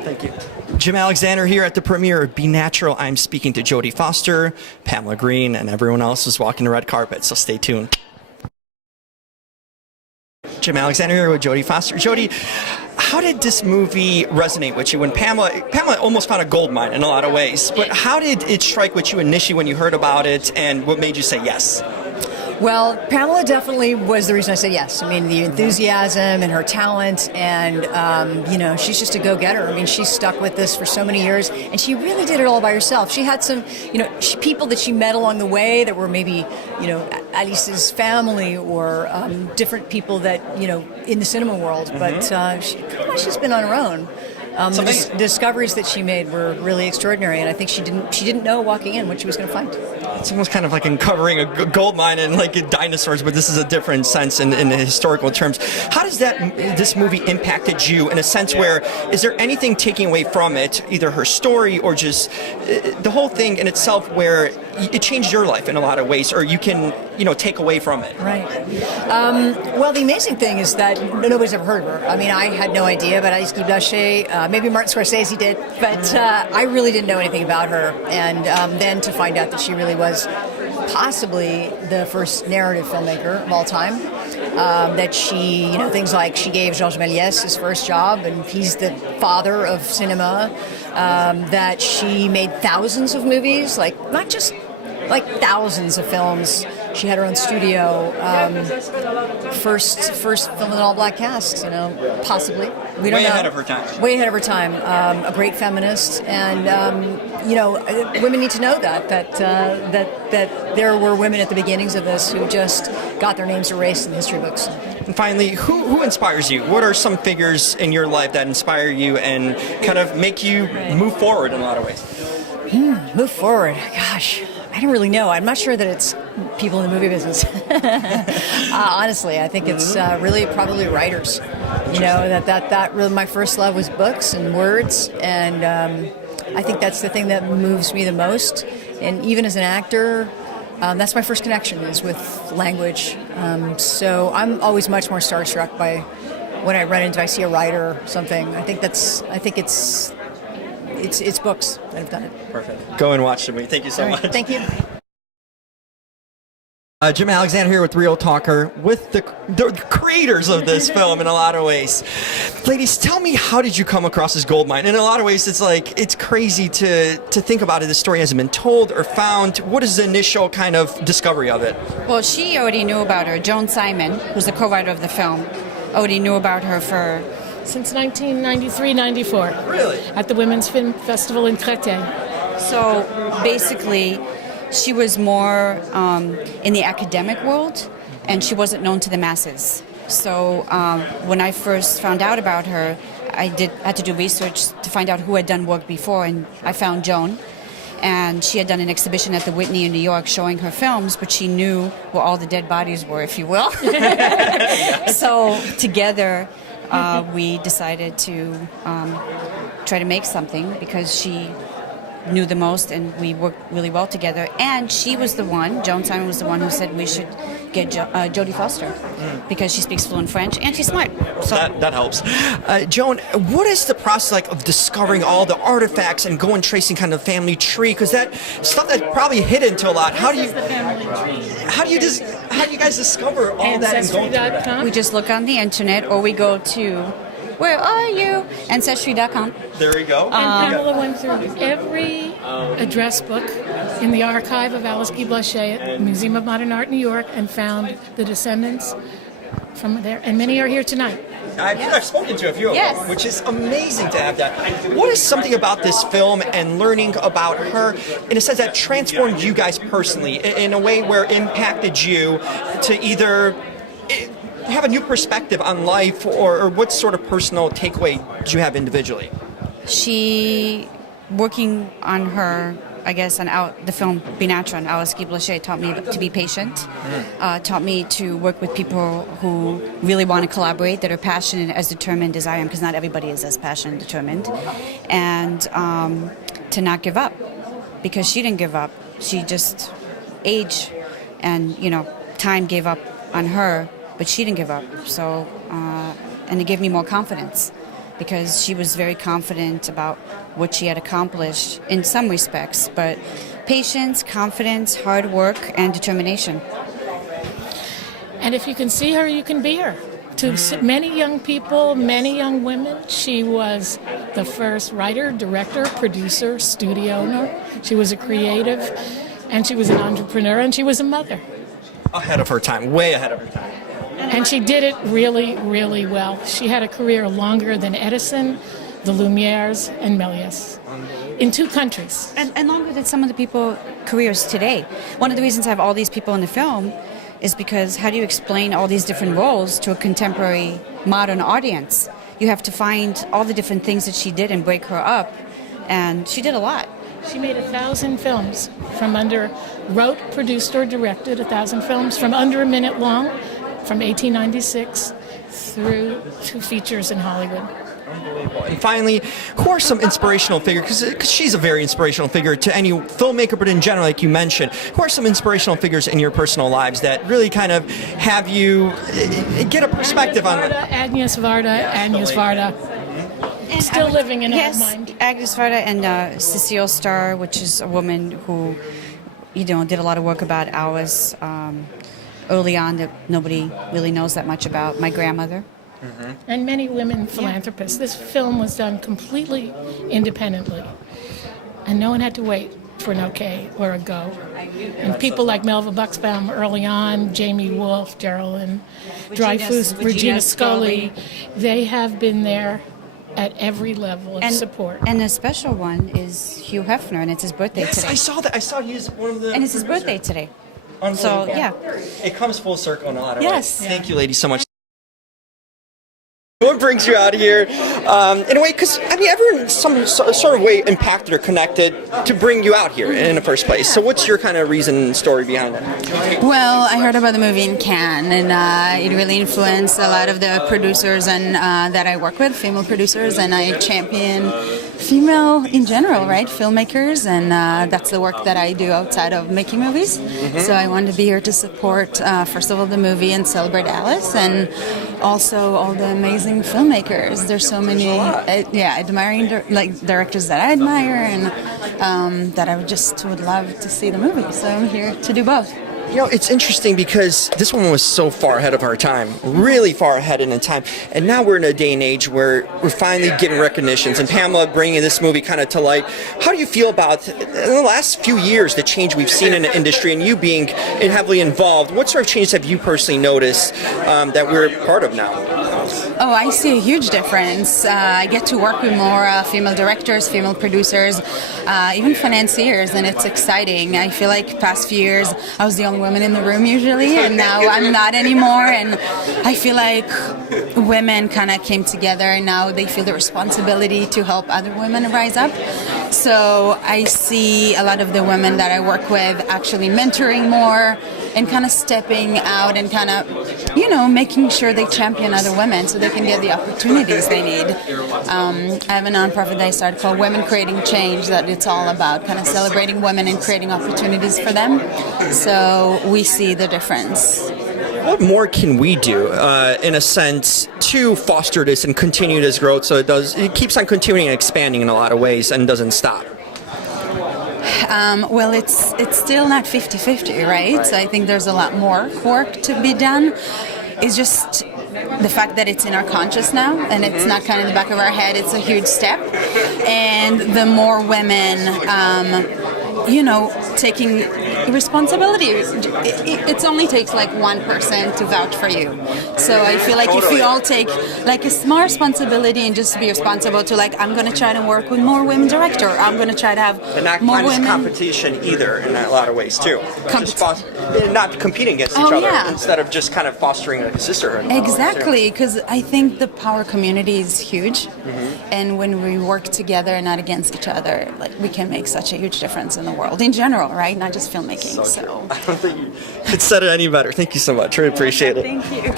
Thank you. Jim Alexander here at the premiere of Be Natural. I'm speaking to Jodie Foster, Pamela Green, and everyone else who's walking the red carpet, so stay tuned. Jim Alexander here with Jodie Foster. Jodie, how did this movie resonate with you when Pamela almost found a gold mine in a lot of ways, but how did it strike with you initially when you heard about it, and what made you say yes? Well, Pamela definitely was the reason I said yes. I mean, the enthusiasm and her talent, and, she's just a go-getter. I mean, she stuck with this for so many years, and she really did it all by herself. She had some, people that she met along the way that were maybe, Alice's family or different people that, in the cinema world, but she's been on her own. The discoveries that she made were really extraordinary, and I think she didn't know walking in what she was going to find. It's almost kind of like uncovering a gold mine and like dinosaurs, but this is a different sense in the historical terms. How does this movie impacted you in a sense where, is there anything taking away from it, either her story or just the whole thing in itself, where it changed your life in a lot of ways, or you can, take away from it? Right. Well, the amazing thing is that nobody's ever heard of her. I mean, I had no idea about Alice Guy Blaché. Maybe Martin Scorsese did, but I really didn't know anything about her. And then to find out that she really was possibly the first narrative filmmaker of all time, that she, things like she gave Georges Méliès his first job, and he's the father of cinema, that she made thousands of movies, not just thousands of films. She had her own studio. First film with an all-black cast. Possibly. We don't know. Way ahead of her time. Way ahead of her time. A great feminist, and women need to know that there were women at the beginnings of this who just got their names erased in the history books. And finally, who inspires you? What are some figures in your life that inspire you and kind of make you move forward in a lot of ways? Move forward. Gosh, I don't really know. I'm not sure that it's people in the movie business. Honestly, I think it's really probably writers. That really, my first love was books and words, and I think that's the thing that moves me the most. And even as an actor, that's my first connection is with language. So I'm always much more starstruck by when I see a writer or something. I think it's books that have done it. Perfect. Go and watch the movie. Thank you so much. Thank you. Jim Alexander here with Real Talker, with the creators of this film in a lot of ways. Ladies, tell me, how did you come across this gold mine? In a lot of ways, it's crazy to think about it. The story hasn't been told or found. What is the initial kind of discovery of it? Well, she already knew about her. Joan Simon, who's the co-writer of the film, already knew about her since 1993-94. Really? At the Women's Film Festival in Créteil. So basically, she was more in the academic world, and she wasn't known to the masses. So when I first found out about her, I had to do research to find out who had done work before, and I found Joan. And she had done an exhibition at the Whitney in New York showing her films, but she knew where all the dead bodies were, if you will. So together, we decided to try to make something, because she knew the most and we worked really well together. And Joan Simon was the one who said we should get Jodie Foster, because she speaks fluent French and she's smart. So that helps. Joan, what is the process like of discovering all the artifacts and going tracing kind of family tree? Because that stuff that's probably hidden to a lot. How do you guys discover all that? Ancestry.com. We just look on the internet, or we go to, where are you? Ancestry.com. There we go. And Pamela went through every address book in the archive of Alice Guy Blaché at the Museum of Modern Art, New York, and found the descendants from there. And many are here tonight. I've spoken to a few of them, which is amazing to have that. What is something about this film and learning about her, in a sense, that transformed you guys personally, in a way where it impacted you to either have a new perspective on life, or what sort of personal takeaway did you have individually? She, working on her, I guess, on the film Be Natural and Alice Guy Blaché, taught me to be patient, taught me to work with people who really want to collaborate, that are passionate, as determined as I am, because not everybody is as passionate and determined, and to not give up, because she didn't give up. She just, age and, time gave up on her, but she didn't give up. So, and it gave me more confidence, because she was very confident about what she had accomplished in some respects, but patience, confidence, hard work, and determination. And if you can see her, you can be her. To many young people, many young women, she was the first writer, director, producer, studio owner. She was a creative, and she was an entrepreneur, and she was a mother. Ahead of her time, way ahead of her time. And she did it really, really well. She had a career longer than Edison, the Lumieres, and Méliès in 2 countries. And longer than some of the people careers today. One of the reasons I have all these people in the film is because how do you explain all these different roles to a contemporary modern audience? You have to find all the different things that she did and break her up, and she did a lot. She made 1,000 films wrote, produced, or directed 1,000 films from under a minute long, from 1896 through to features in Hollywood. And finally, who are some inspirational figures? Because she's a very inspirational figure to any filmmaker, but in general, like you mentioned, who are some inspirational figures in your personal lives that really kind of have you get a perspective on it? Agnes Varda. Still living in our mind. Agnes Varda and Cecile Starr, which is a woman who, did a lot of work about Alice early on that nobody really knows that much about. My grandmother. Mm-hmm. And many women philanthropists. This film was done completely independently, and no one had to wait for an okay or a go. And people like Melva Buxbaum early on, Jamie Wolfe, Geraldine Dreyfus, Regina Scully, they have been there at every level of support. And a special one is Hugh Hefner, and it's his birthday today. I saw that. I saw he was one of the. And it's his birthday today. So, yeah. It comes full circle in a lot of ways. Yes. Thank you, ladies, so much. What brings you out here? In a way, because everyone in some sort of way impacted or connected to bring you out here in the first place. So what's your kind of reason and story behind it? Well, I heard about the movie in Cannes, and it really influenced a lot of the producers and that I work with, female producers, and I champion female in general, right? Filmmakers, and that's the work that I do outside of making movies. Mm-hmm. So I wanted to be here to support, first of all, the movie and celebrate Alice, and also all the amazing filmmakers. There's so many, admiring directors that I admire, and that I would love to see the movie. So I'm here to do both. It's interesting because this one was so far ahead of our time, really far ahead in time, and now we're in a day and age where we're finally getting recognitions, and Pamela bringing this movie kind of to light. How do you feel about, in the last few years, the change we've seen in the industry, and you being heavily involved? What sort of changes have you personally noticed that we're part of now? Oh, I see a huge difference. I get to work with more female directors, female producers, even financiers, and it's exciting. I feel like past few years I was the only woman in the room usually, and now I'm not anymore, and I feel like women kind of came together, and now they feel the responsibility to help other women rise up. So I see a lot of the women that I work with actually mentoring more and kind of stepping out and kind of, making sure they champion other women so they can get the opportunities they need. I have a nonprofit that I started called Women Creating Change, that it's all about kind of celebrating women and creating opportunities for them. So we see the difference. What more can we do, in a sense, to foster this and continue this growth so it keeps on continuing and expanding in a lot of ways and doesn't stop? Well, it's still not 50-50, right? So I think there's a lot more work to be done. It's just the fact that it's in our conscious now, and it's not kind of in the back of our head, it's a huge step. And the more women, taking responsibility. It only takes like one person to vouch for you. So I feel like if we all take like a small responsibility and just be responsible to I'm going to try to work with more women director. I'm going to try to have more women. Competition either in a lot of ways too. Not competing against each other instead of just kind of fostering a sisterhood. Exactly, because I think the power community is huge, and when we work together and not against each other, we can make such a huge difference in the world in general, right? Not just filmmaking. So I don't think you could said it any better. Thank you so much. Really appreciate it. Thank you.